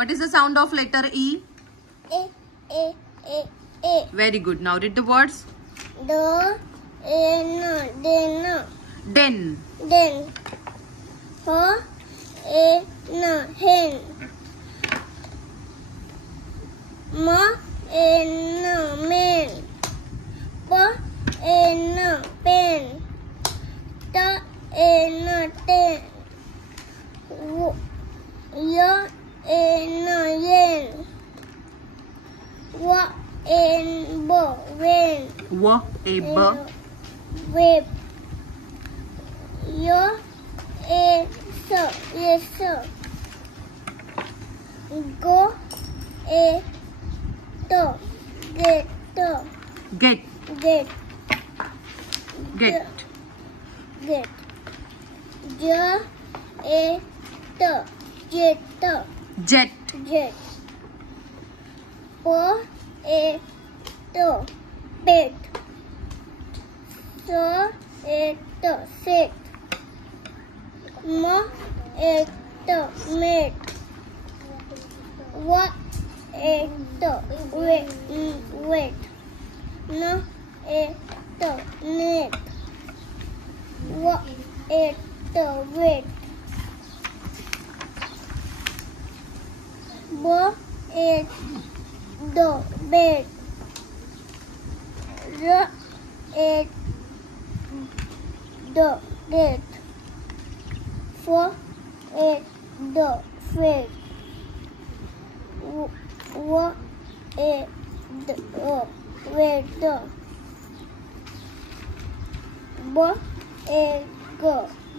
What is the sound of letter E? A. Very good. Now read the words. Den. Den. Den. Hen. Men. Pen. Ten. Yen. Wen. Web. Yes, sir. Go. Get. Get. Get. Get. Jet. Jet. Jet. Pet. Set. Mate. Wet. Net. Wet. Bed. Get.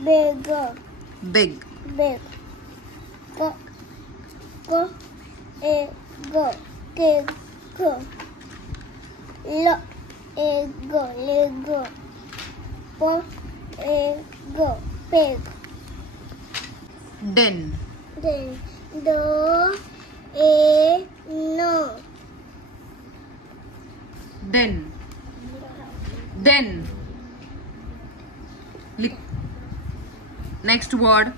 Fed. Big. Lego. Pig. Den. No. Den. Next word.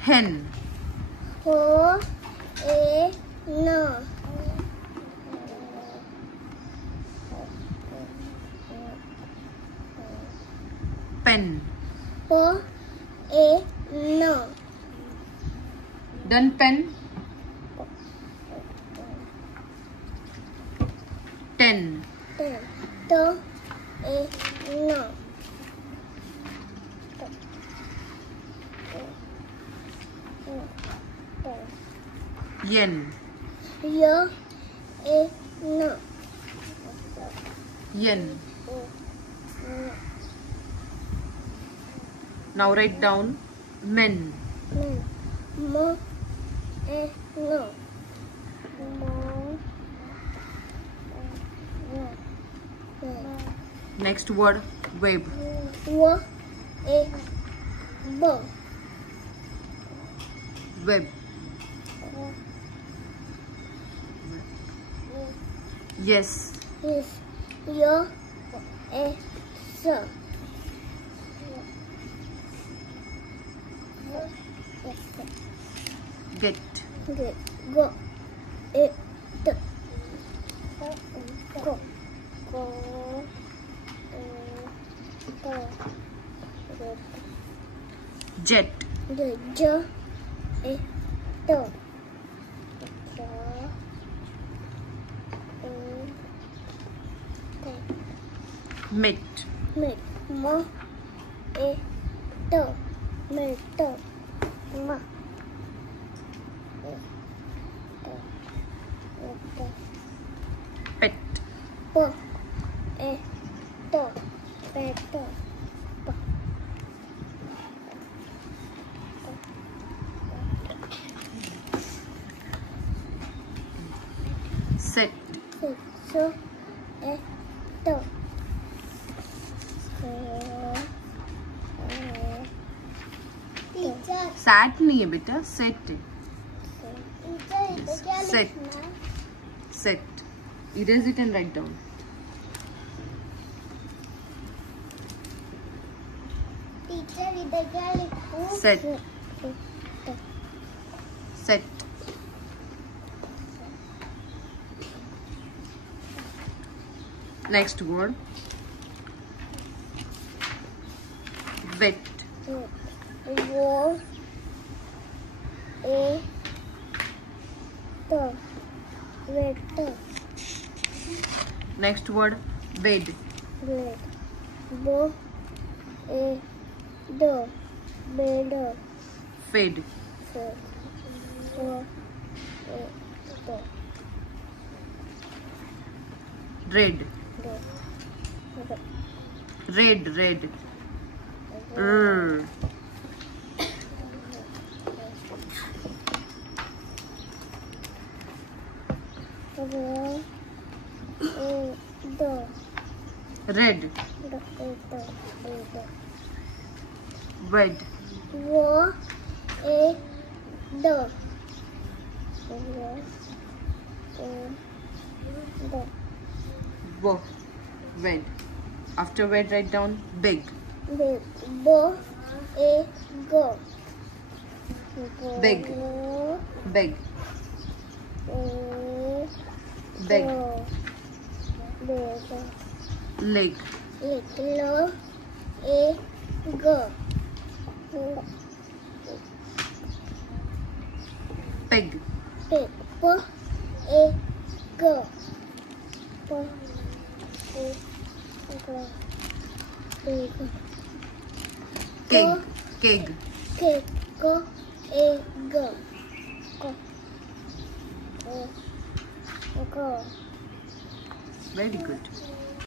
Hen. No. Pen. No. Done pen. 10. No. Yen. No. Yen. Now write down men. No. Next word web. Web. Yes. Get. Go. Jet. Met. Pet. Set. Sat नहीं है बेटा, set है. Set. Erase it and write down. Set. Next word. Wet. Wo. A. To. Wet. Next word. Bed. Bed. Bo. A. Do. Bed. Fed. Fed. Bo. A. Do. Red. Do. Red. Red. R. Wo. A. Do. Red. Do. Do. Wed. Wo. A. Do. Wo. A. Do. Wo. Wed. After wed, write down big. Big. Bo. A. Go. Big. Go. Big. A. Big. Go. Big. Leg. Little. A. Go. Pig. Big. Bo. A. Go. Bo. A. Go. Big. Keg. Keg. Kid. Go. A. Go. Go. A. Go. Very good.